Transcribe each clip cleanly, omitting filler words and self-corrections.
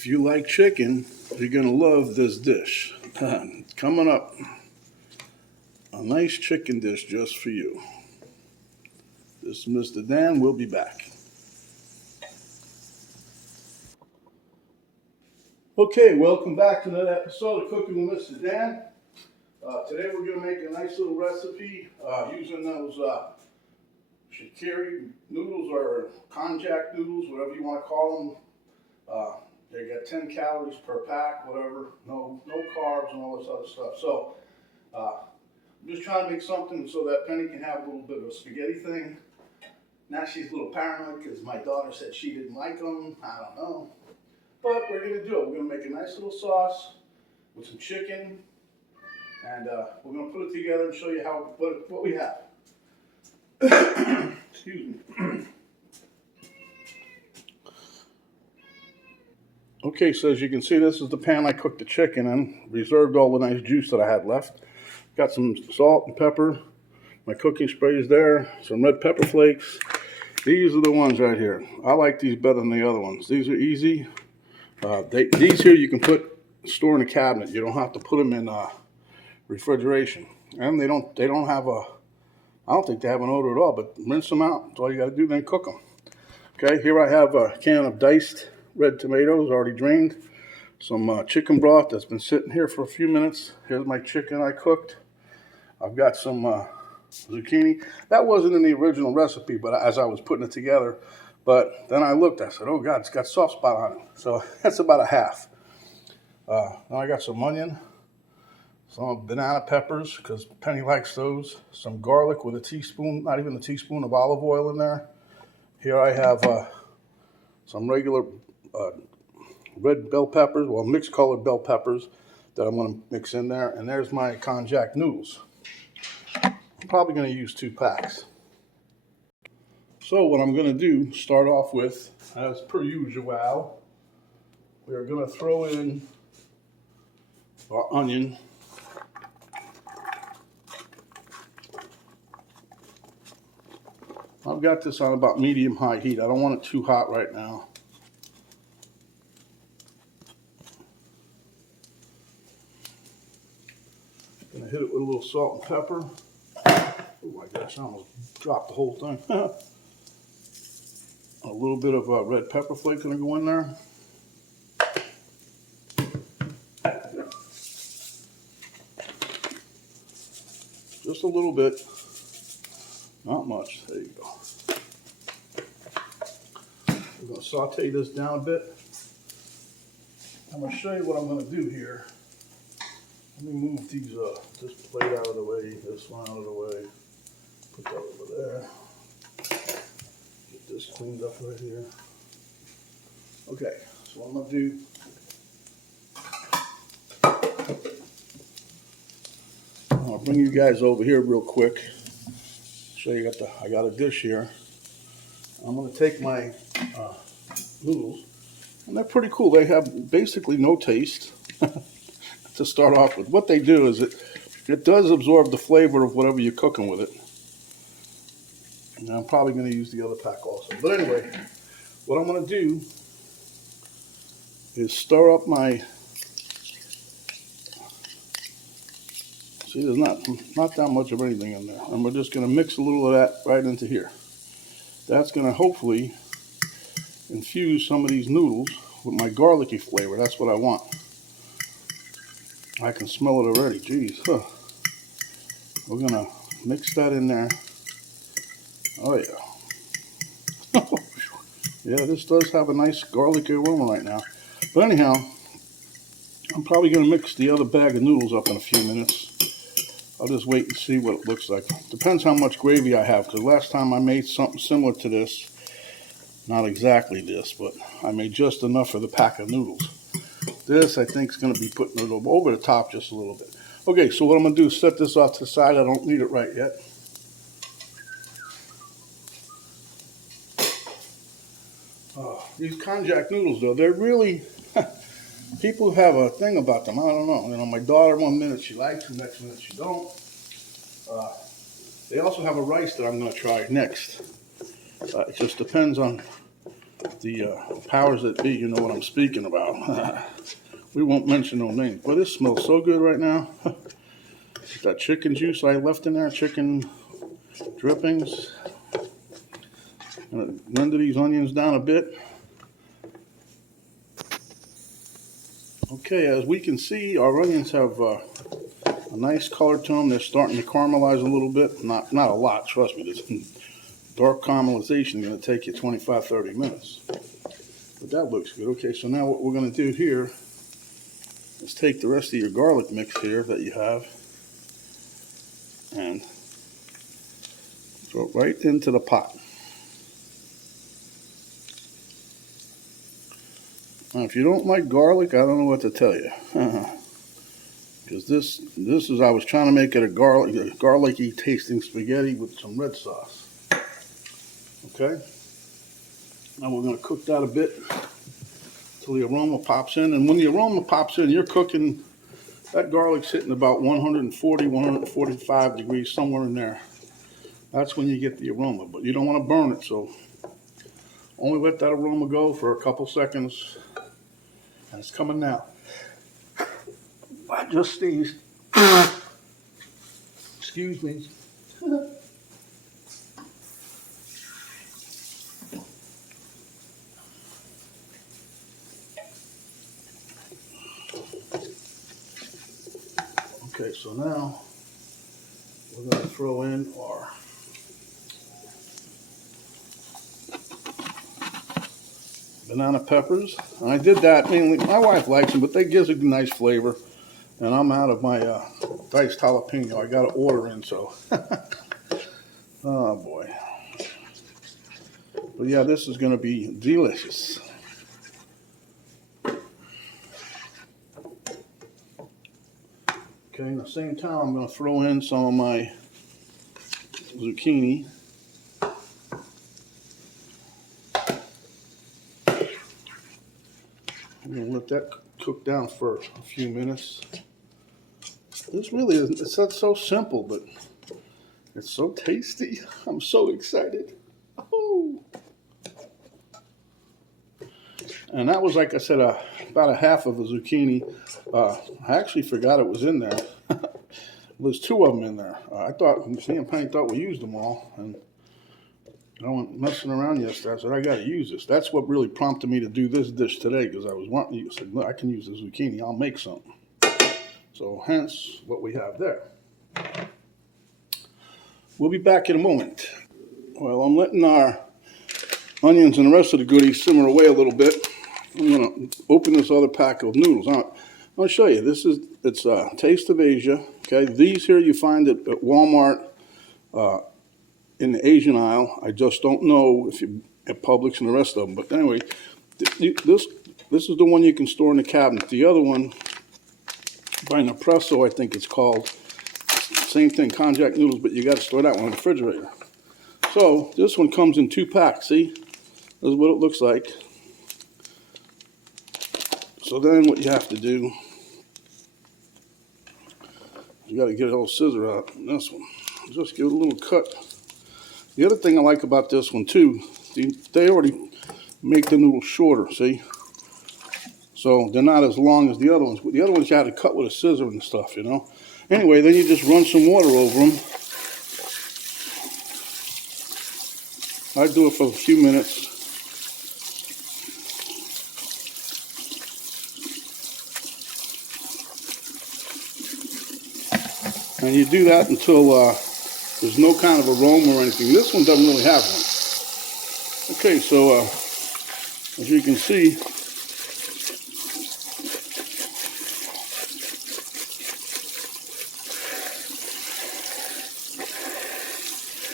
If you like chicken, you're gonna love this dish. Coming up, a nice chicken dish just for you. This is Mr. Dan. We'll be back. Okay, welcome back to another episode of Cooking with Mr. Dan. Today we're gonna make a nice little recipe using those Shirataki noodles or Konjac noodles, whatever you want to call them. They got 10 calories per pack, whatever. No carbs and all this other stuff. So I'm just trying to make something so that Penny can have a little bit of a spaghetti thing. Now she's a little paranoid because my daughter said she didn't like them. I don't know. But we're going to do it. We're going to make a nice little sauce with some chicken. And we're going to put it together and show you what we have. Excuse me. Okay, so as you can see, this is the pan I cooked the chicken in. Reserved all the nice juice that I had left. Got some salt and pepper. My cooking spray is there. Some red pepper flakes. These are the ones right here. I like these better than the other ones. These are easy. These here you can store in a cabinet. You don't have to put them in refrigeration. And they don't have I don't think they have an odor at all, but rinse them out. That's all you got to do, then cook them. Okay, here I have a can of diced red tomatoes, already drained. Some chicken broth that's been sitting here for a few minutes. Here's my chicken I cooked. I've got some zucchini. That wasn't in the original recipe, but as I was putting it together. But then I looked, I said, oh God, it's got soft spot on it. So that's about a half. Then I got some onion, some banana peppers, because Penny likes those. Some garlic with a teaspoon, not even a teaspoon of olive oil in there. Here I have some regular red bell peppers, well, mixed colored bell peppers that I'm going to mix in there. And there's my Konjac noodles. I'm probably going to use 2 packs. So what I'm going to do, start off with, as per usual, we're going to throw in our onion. I've got this on about medium-high heat. I don't want it too hot right now. Gonna hit it with a little salt and pepper. Oh my gosh, I almost dropped the whole thing. A little bit of red pepper flake gonna go in there. Just a little bit, not much. There you go. We're gonna saute this down a bit. I'm gonna show you what I'm gonna do here. Let me move these this plate out of the way, this one out of the way. Put that over there. Get this cleaned up right here. Okay, so what I'm gonna do, I'm gonna bring you guys over here real quick. Show you I got a dish here. I'm gonna take my noodles, and they're pretty cool. They have basically no taste. To start off with, what they do is it does absorb the flavor of whatever you're cooking with it. And I'm probably going to use the other pack also. But anyway, what I'm going to do is stir up my. See, there's not that much of anything in there, and we're just going to mix a little of that right into here. That's going to hopefully infuse some of these noodles with my garlicky flavor. That's what I want. I can smell it already. Jeez. Huh. We're going to mix that in there. Oh, yeah. Yeah, this does have a nice garlicky aroma right now. But anyhow, I'm probably going to mix the other bag of noodles up in a few minutes. I'll just wait and see what it looks like. Depends how much gravy I have, because last time I made something similar to this. Not exactly this, but I made just enough for the pack of noodles. This, I think, is going to be putting it over the top just a little bit. Okay, so what I'm going to do is set this off to the side. I don't need it right yet. These Konjac noodles, though, they're really, people have a thing about them. I don't know. You know, my daughter, one minute she likes them, next minute she don't. They also have a rice that I'm going to try next. It just depends on the powers that be, you know what I'm speaking about. We won't mention no names, but it smells so good right now. That chicken juice I left in there, chicken drippings. I'm gonna render these onions down a bit. Okay, as we can see, our onions have a nice color to them. They're starting to caramelize a little bit. Not a lot, trust me. This dark caramelization is going to take you 25-30 minutes. But that looks good. Okay, so now what we're going to do here is take the rest of your garlic mix here that you have and throw it right into the pot. Now, if you don't like garlic, I don't know what to tell you. Because this is, I was trying to make it a garlicky tasting spaghetti with some red sauce. Okay. Now we're going to cook that a bit till the aroma pops in. And when the aroma pops in, you're cooking, that garlic's hitting about 140, 145 degrees, somewhere in there. That's when you get the aroma. But you don't want to burn it, so only let that aroma go for a couple seconds. And it's coming now. I just sneezed. Excuse me. Okay, so now we're going to throw in our banana peppers. And I did that mainly, my wife likes them, but they gives a nice flavor. And I'm out of my diced jalapeno. I got to order in, so. Oh boy. But yeah, this is going to be delicious. Okay, at the same time, I'm going to throw in some of my zucchini. I'm going to let that cook down for a few minutes. This really is, it's not so simple, but it's so tasty. I'm so excited. Oh. And that was, like I said, about a half of a zucchini. I actually forgot it was in there. There's two of them in there. I thought, me and Penny thought we used them all, and I went messing around yesterday. I said, I got to use this. That's what really prompted me to do this dish today, because I was wanting to use, I said, look, I can use the zucchini. I'll make something. So hence what we have there. We'll be back in a moment. Well, I'm letting our onions and the rest of the goodies simmer away a little bit. I'm going to open this other pack of noodles. I'll show you. It's Taste of Asia. Okay, these here you find at Walmart in the Asian aisle. I just don't know if you at Publix and the rest of them. But anyway, this is the one you can store in the cabinet. The other one, by Nespresso, I think it's called. Same thing, Konjac Noodles, but you got to store that one in the refrigerator. So this one comes in 2 packs. See, this is what it looks like. So then what you have to do, you got to get a little scissor out on this one. Just give it a little cut. The other thing I like about this one too, they already make the noodles shorter, see? So they're not as long as the other ones. But the other ones you had to cut with a scissor and stuff, you know? Anyway, then you just run some water over them. I do it for a few minutes. And you do that until there's no kind of aroma or anything. This one doesn't really have one. Okay, so as you can see,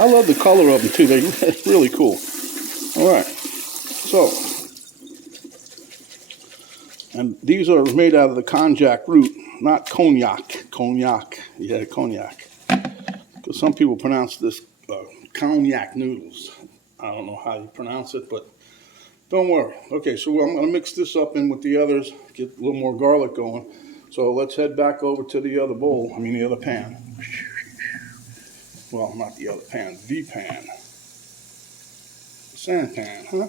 I love the color of them too. They're really cool. All right, so, and these are made out of the konjac root, not cognac. Cognac, yeah, cognac. Because some people pronounce this Konjac noodles. I don't know how you pronounce it, but don't worry. Okay, so I'm going to mix this up in with the others, get a little more garlic going. So let's head back over to the other bowl, the other pan. Well, not the other pan, the pan. Sand pan, huh?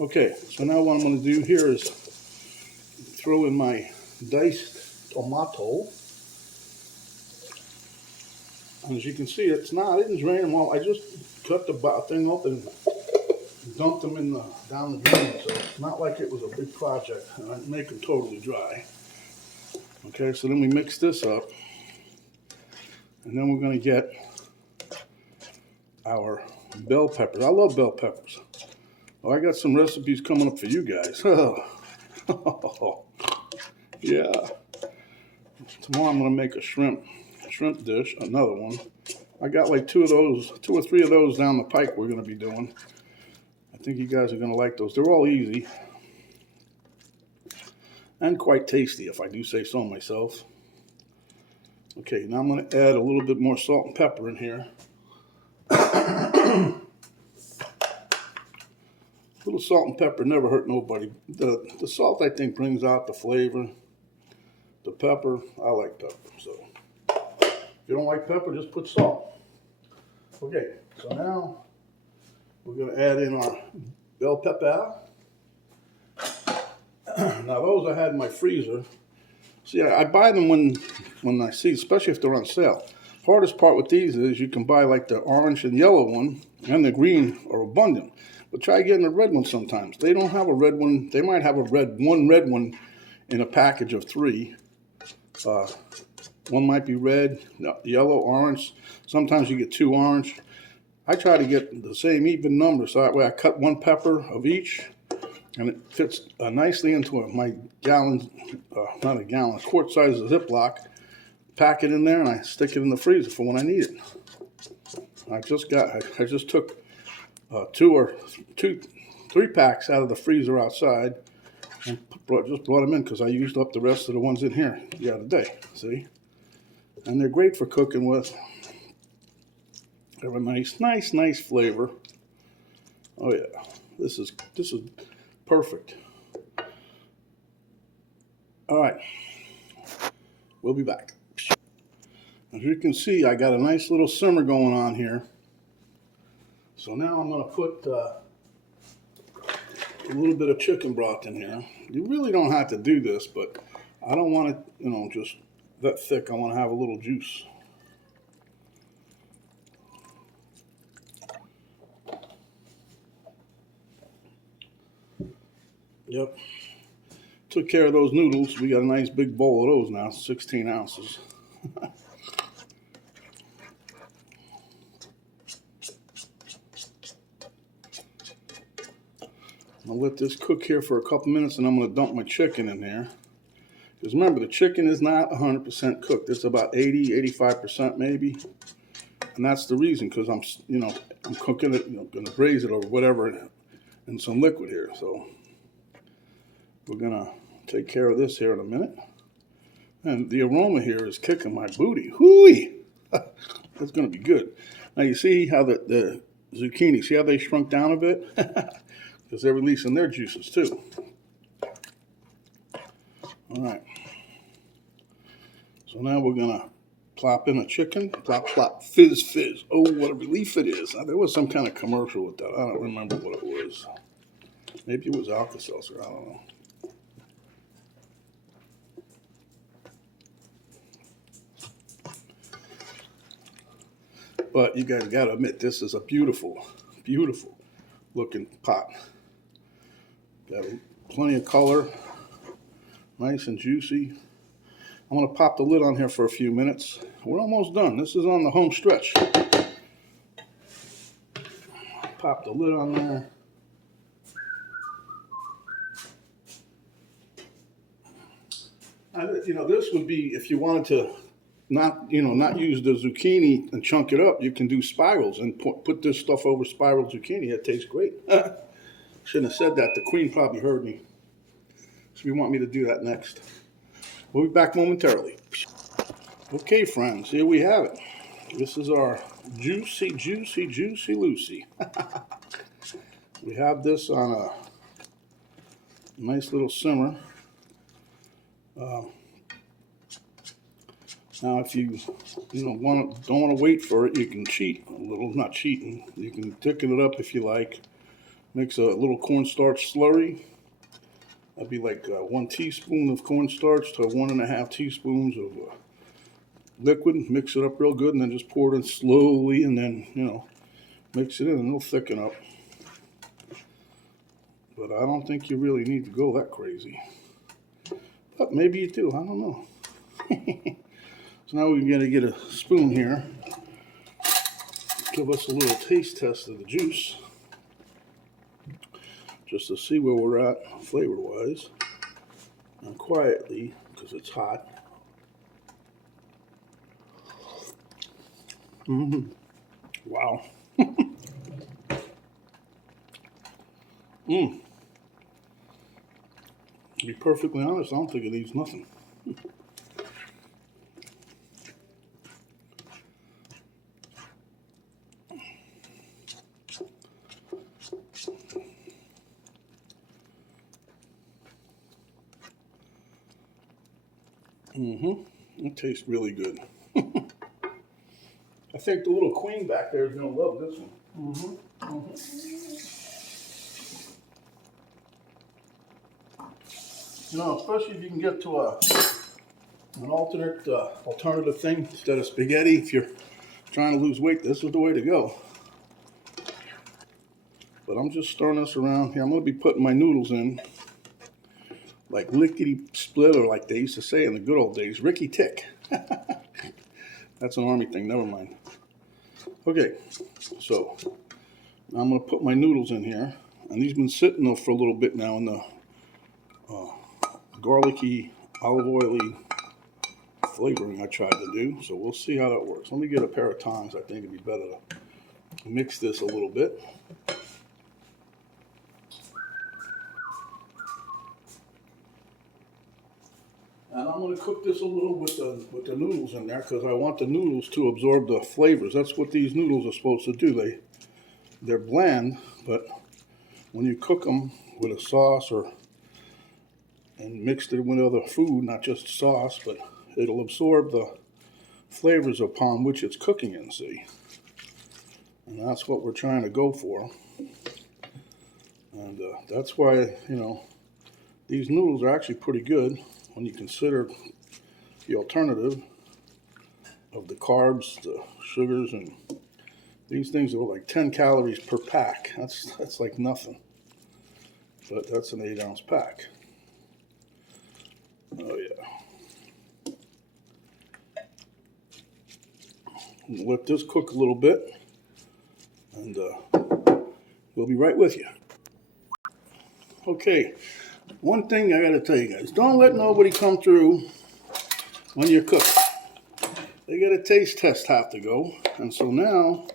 Okay, so now what I'm going to do here is throw in my diced tomato. And as you can see, it's not, it didn't drain them all. I just cut the thing open and dumped them in down the drain. So it's not like it was a big project. And I make them totally dry. Okay, so then we mix this up. And then we're going to get our bell peppers. I love bell peppers. Oh, I got some recipes coming up for you guys. Oh, yeah. Tomorrow I'm going to make a shrimp dish, another one. I got like two or three of those down the pike we're going to be doing. I think you guys are going to like those. They're all easy and quite tasty, if I do say so myself. Okay, now I'm going to add a little bit more salt and pepper in here. A little salt and pepper never hurt nobody. The salt, I think, brings out the flavor. The pepper, I like pepper. So if you don't like pepper, just put salt. Okay, so now we're going to add in our bell pepper. Now those I had in my freezer. See, I buy them when I see, especially if they're on sale. Hardest part with these is you can buy like the orange and yellow one, and the green are abundant. But try getting a red one sometimes. They don't have a red one. They might have one red one in a package of 3. One might be red, yellow, orange. Sometimes you get 2 orange. I try to get the same even number, so that way I cut 1 pepper of each, and it fits nicely into my gallon, not a gallon, quart size Ziploc. Pack it in there, and I stick it in the freezer for when I need it. I just took 3 packs out of the freezer outside, and just brought them in because I used up the rest of the ones in here the other day. See, and they're great for cooking with. They have a nice flavor. Oh yeah, this is perfect. All right, we'll be back. As you can see, I got a nice little simmer going on here. So now I'm going to put a little bit of chicken broth in here. You really don't have to do this, but I don't want it, just that thick. I want to have a little juice. Yep. Took care of those noodles. We got a nice big bowl of those now, 16 ounces. I'll let this cook here for a couple minutes, and I'm going to dump my chicken in there. Because remember, the chicken is not 100% cooked. It's about 80, 85% maybe. And that's the reason, because I'm cooking it, going to braise it or whatever in some liquid here. So we're going to take care of this here in a minute. And the aroma here is kicking my booty. Hooey! That's going to be good. Now you see how the zucchini, see how they shrunk down a bit? Because they're releasing their juices too. All right. So now we're going to plop in a chicken. Plop, plop, fizz, fizz. Oh, what a relief it is. There was some kind of commercial with that. I don't remember what it was. Maybe it was Alka-Seltzer. I don't know. But you guys got to admit, this is a beautiful, beautiful looking pot. Got plenty of color, nice and juicy. I'm going to pop the lid on here for a few minutes. We're almost done. This is on the home stretch. Pop the lid on there. This would be, if you wanted to not use the zucchini and chunk it up, you can do spirals and put this stuff over spiral zucchini. It tastes great. Shouldn't have said that. The queen probably heard me. So we want me to do that next. We'll be back momentarily. Okay, friends, here we have it. This is our juicy, juicy, juicy Lucy. We have this on a nice little simmer. Now, if you don't want to wait for it, you can cheat a little. Not cheating. You can thicken it up if you like. Mix a little cornstarch slurry. That'd be like 1 teaspoon of cornstarch to 1.5 teaspoons of liquid. Mix it up real good, and then just pour it in slowly, and then, you know, mix it in, and it'll thicken up. But I don't think you really need to go that crazy. But maybe you do, I don't know. So now we're gonna get a spoon here. Give us a little taste test of the juice, just to see where we're at flavor-wise. And quietly, because it's hot. Wow. To be perfectly honest, I don't think it needs nothing. It tastes really good. I think the little queen back there is going to love this one. You know, especially if you can get to an alternative thing instead of spaghetti. If you're trying to lose weight, this is the way to go. But I'm just stirring this around here. I'm going to be putting my noodles in like lickety split, or like they used to say in the good old days, Ricky Tick. That's an Army thing, never mind. Okay, so now I'm going to put my noodles in here. And these have been sitting there for a little bit now in the garlicky, olive oily flavoring I tried to do. So we'll see how that works. Let me get a pair of tongs. I think it'd be better to mix this a little bit. And I'm going to cook this a little with the noodles in there, because I want the noodles to absorb the flavors. That's what these noodles are supposed to do. They're bland, but when you cook them with a sauce and mixed it with other food, not just sauce, but it'll absorb the flavors upon which it's cooking in, see? And that's what we're trying to go for. And that's why, you know, these noodles are actually pretty good when you consider the alternative of the carbs, the sugars, and these things are like 10 calories per pack. That's like nothing. But that's an 8-ounce pack. Oh yeah. Let this cook a little bit, and we'll be right with you. Okay, one thing I gotta tell you guys, don't let nobody come through when you cook. They get a taste test have to go, and so now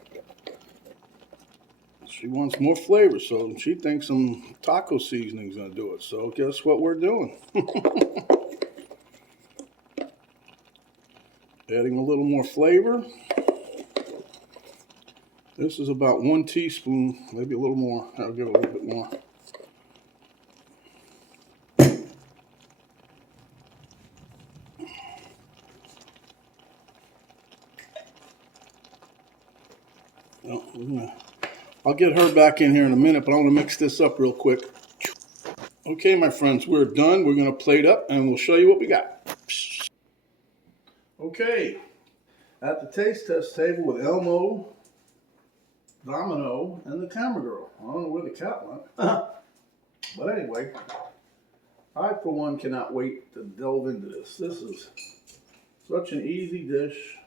she wants more flavor, so she thinks some taco seasoning's gonna do it. So guess what we're doing? Adding a little more flavor. This is about 1 teaspoon, maybe a little more. I'll give it a little bit more. I'll get her back in here in a minute, but I want to mix this up real quick. Okay, my friends, we're done. We're going to plate up, and we'll show you what we got. Okay, at the taste test table with Elmo, Domino, and the camera girl. I don't know where the cat went. But anyway, I, for one, cannot wait to delve into this. This is such an easy dish.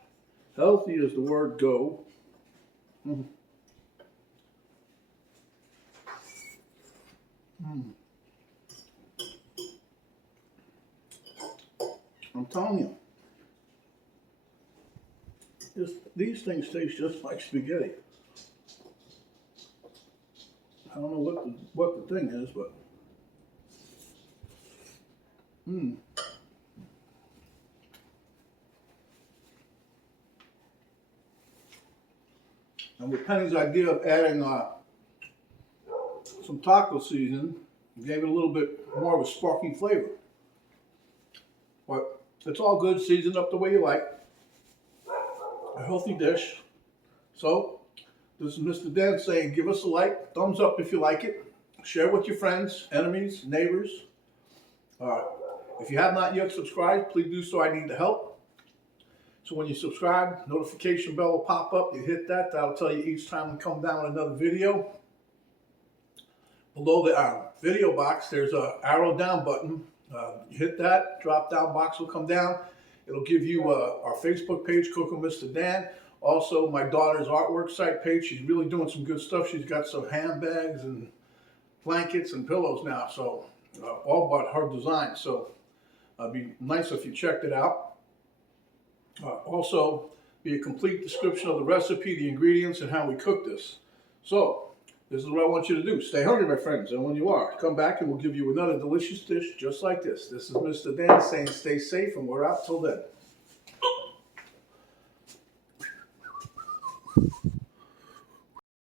Healthy as the word go. I'm telling you, these things taste just like spaghetti. I don't know what the thing is, but And with Penny's idea of adding some taco seasoning, gave it a little bit more of a sparky flavor. But it's all good, seasoned up the way you like. A healthy dish. So, this is Mr. Dan saying, give us a like, thumbs up if you like it. Share with your friends, enemies, neighbors. If you have not yet subscribed, please do so. I need the help. So when you subscribe, notification bell will pop up. You hit that. That'll tell you each time we come down with another video. Below the video box, there's an arrow down button. You hit that, drop down box will come down. It'll give you our Facebook page, Cooking with Mr. Dan. Also, my daughter's artwork site page. She's really doing some good stuff. She's got some handbags and blankets and pillows now. So all about her design. So it'd be nice if you checked it out. Also, be a complete description of the recipe, the ingredients, and how we cook this. So this is what I want you to do. Stay hungry, my friends, and when you are, come back and we'll give you another delicious dish just like this. This is Mr. Dan saying stay safe, and we're out till then.